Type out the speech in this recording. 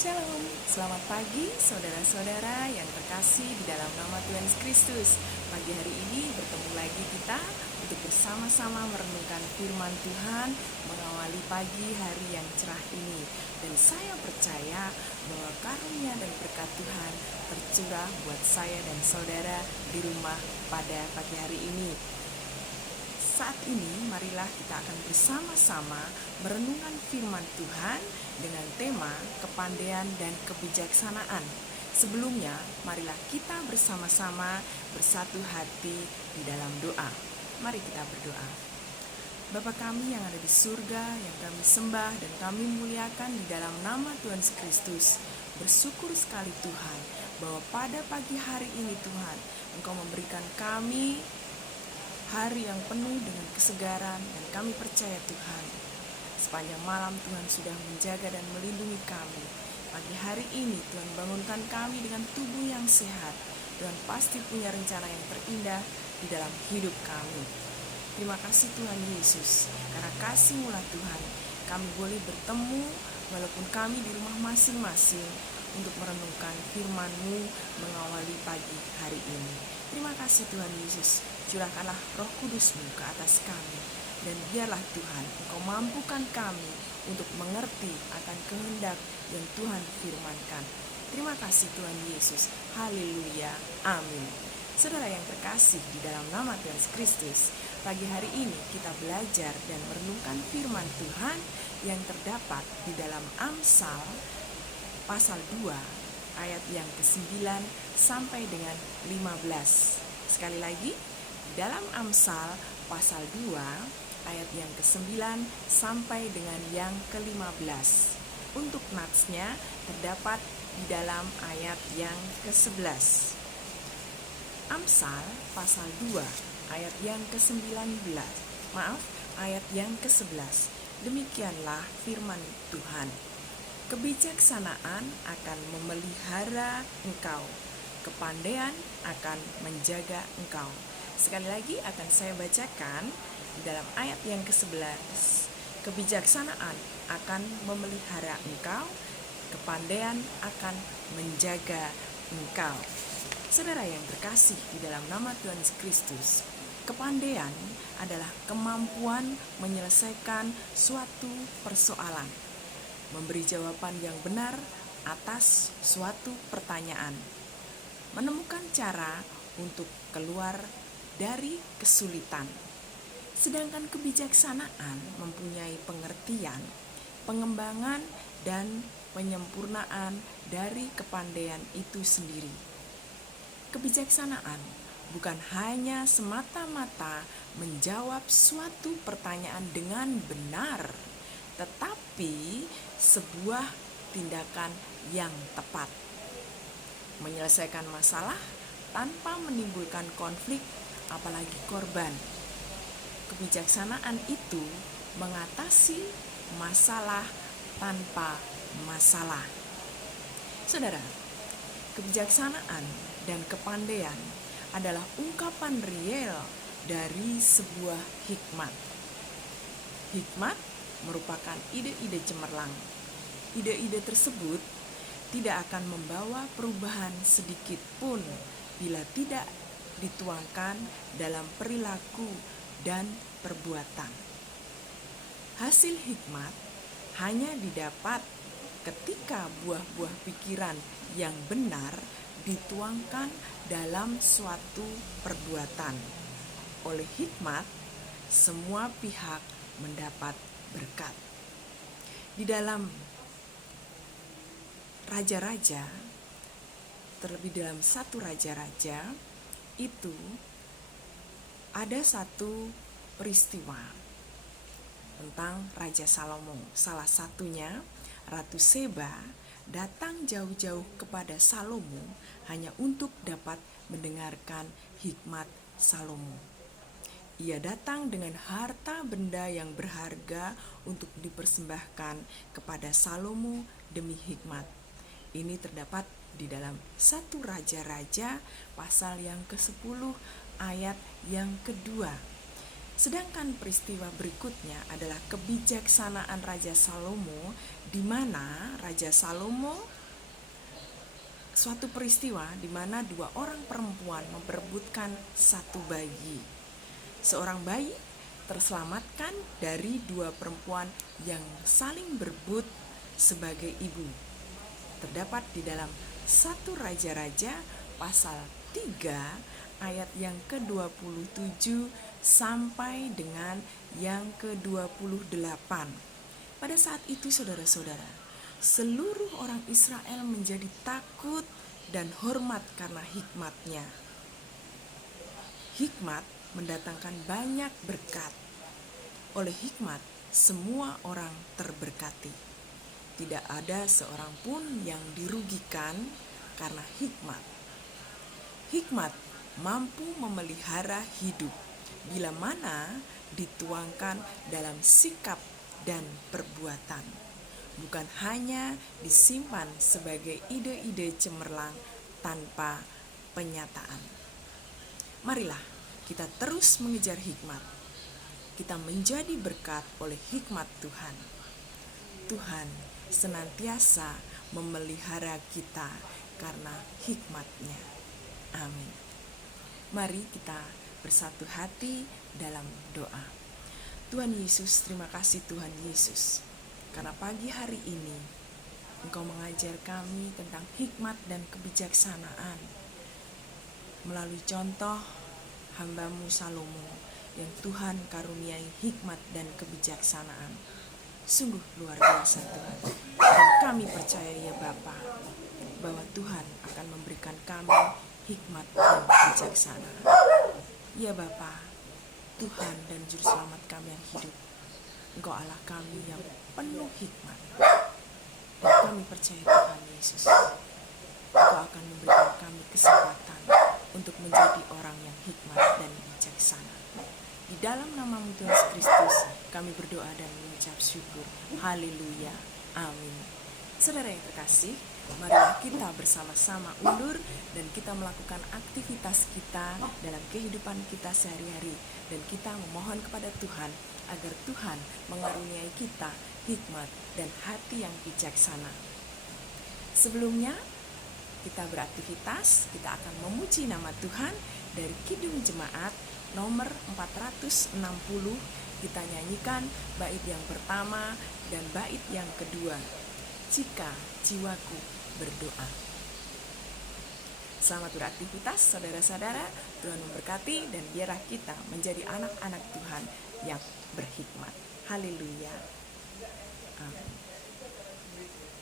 Shalom, selamat pagi saudara-saudara yang terkasih di dalam nama Tuhan Yesus Kristus. Pagi hari ini bertemu lagi kita untuk bersama-sama merenungkan firman Tuhan, mengawali pagi hari yang cerah ini. Dan saya percaya bahwa karunia dan berkat Tuhan tercurah buat saya dan saudara di rumah pada pagi hari ini. Saat ini marilah kita akan bersama-sama merenungkan firman Tuhan dengan tema kepandaian dan kebijaksanaan. Sebelumnya, marilah kita bersama-sama bersatu hati di dalam doa. Mari kita berdoa. Bapa kami yang ada di surga, yang kami sembah dan kami muliakan di dalam nama Tuhan Yesus Kristus. Bersyukur sekali Tuhan bahwa pada pagi hari ini Tuhan, Engkau memberikan kami hari yang penuh dengan kesegaran, dan kami percaya Tuhan, sepanjang malam Tuhan sudah menjaga dan melindungi kami. Pagi hari ini Tuhan bangunkan kami dengan tubuh yang sehat. Tuhan pasti punya rencana yang terindah di dalam hidup kami. Terima kasih Tuhan Yesus, karena kasih-Mu Tuhan, kami boleh bertemu walaupun kami di rumah masing-masing untuk merenungkan firman-Mu mengawali pagi hari ini. Terima kasih Tuhan Yesus, curahkanlah Roh Kudus-Mu ke atas kami, dan biarlah Tuhan Engkau mampukan kami untuk mengerti akan kehendak yang Tuhan firmankan. Terima kasih Tuhan Yesus, haleluya, amin. Saudara yang terkasih di dalam nama Tuhan Yesus Kristus, pagi hari ini kita belajar dan merenungkan firman Tuhan yang terdapat di dalam Amsal pasal 2 ayat yang ke-9 sampai dengan 15. Sekali lagi, dalam Amsal pasal 2 ayat yang ke-9 sampai dengan yang ke-15. Untuk natsnya terdapat di dalam ayat yang ke-11. Amsal pasal 2 ayat yang ke-19. Ayat yang ke-11. Demikianlah firman Tuhan. Kebijaksanaan akan memelihara engkau, kepandaian akan menjaga engkau. Sekali lagi akan saya bacakan di dalam ayat yang ke-11. Kebijaksanaan akan memelihara engkau, kepandaian akan menjaga engkau. Saudara yang terkasih di dalam nama Tuhan Yesus Kristus, kepandaian adalah kemampuan menyelesaikan suatu persoalan, memberi jawaban yang benar atas suatu pertanyaan, menemukan cara untuk keluar dari kesulitan. Sedangkan kebijaksanaan mempunyai pengertian, pengembangan, dan penyempurnaan dari kepandaian itu sendiri. Kebijaksanaan bukan hanya semata-mata menjawab suatu pertanyaan dengan benar, tetapi sebuah tindakan yang tepat, menyelesaikan masalah tanpa menimbulkan konflik apalagi korban. Kebijaksanaan itu mengatasi masalah tanpa masalah. Saudara, kebijaksanaan dan kepandaian adalah ungkapan real dari sebuah hikmat. Hikmat merupakan ide-ide cemerlang. Ide-ide tersebut tidak akan membawa perubahan sedikit pun bila tidak dituangkan dalam perilaku dan perbuatan. Hasil hikmat hanya didapat ketika buah-buah pikiran yang benar dituangkan dalam suatu perbuatan. Oleh hikmat, semua pihak mendapat berkat. Di dalam Raja-Raja, terlebih dalam 1 Raja-Raja, itu ada satu peristiwa tentang Raja Salomo. Salah satunya, Ratu Seba datang jauh-jauh kepada Salomo hanya untuk dapat mendengarkan hikmat Salomo. Ia datang dengan harta benda yang berharga untuk dipersembahkan kepada Salomo demi hikmat. Ini terdapat di dalam 1 Raja-Raja pasal yang ke-10 ayat yang kedua. Sedangkan peristiwa berikutnya adalah kebijaksanaan Raja Salomo, di mana Raja Salomo, suatu peristiwa di mana dua orang perempuan memperebutkan satu bayi. Seorang bayi terselamatkan dari dua perempuan yang saling berebut sebagai ibu. Terdapat di dalam 1 Raja-Raja pasal 3 ayat yang ke-27 sampai dengan yang ke-28. Pada saat itu saudara-saudara, seluruh orang Israel menjadi takut dan hormat karena hikmatnya. Hikmat mendatangkan banyak berkat. Oleh hikmat, semua orang terberkati. Tidak ada seorang pun yang dirugikan karena hikmat. Hikmat mampu memelihara hidup bila mana dituangkan dalam sikap dan perbuatan, bukan hanya disimpan sebagai ide-ide cemerlang tanpa penyataan. Marilah kita terus mengejar hikmat. Kita menjadi berkat oleh hikmat Tuhan. Tuhan senantiasa memelihara kita karena hikmat-Nya. Amin. Mari kita bersatu hati dalam doa. Tuhan Yesus, terima kasih Tuhan Yesus, karena pagi hari ini Engkau mengajar kami tentang hikmat dan kebijaksanaan melalui contoh hamba-Mu Salomo yang Tuhan karuniai hikmat dan kebijaksanaan. Sungguh luar biasa Tuhan. Dan kami percaya ya Bapa, bahwa Tuhan akan memberikan kami hikmat dan bijaksana. Ya Bapa, Tuhan dan Juru Selamat kami yang hidup, Engkau Allah kami yang penuh hikmat. Dan kami percaya Tuhan Yesus, Engkau akan memberikan kami kesempatan untuk menjadi orang yang hikmat dan bijaksana. Di dalam nama-Mu Tuhan Yesus Kristus, kami berdoa dan mengucap syukur. Haleluya. Amin. Saudara yang terkasih, marilah kita bersama-sama undur dan kita melakukan aktivitas kita dalam kehidupan kita sehari-hari. Dan kita memohon kepada Tuhan agar Tuhan mengaruniai kita hikmat dan hati yang bijaksana. Sebelumnya, kita beraktivitas, kita akan memuji nama Tuhan dari Kidung Jemaat nomor 460. Kita nyanyikan bait yang pertama dan bait yang kedua, Jika Jiwaku Berdoa. Selamat beraktivitas saudara-saudara, Tuhan memberkati dan biarlah kita menjadi anak-anak Tuhan yang berhikmat. Haleluya. Amin.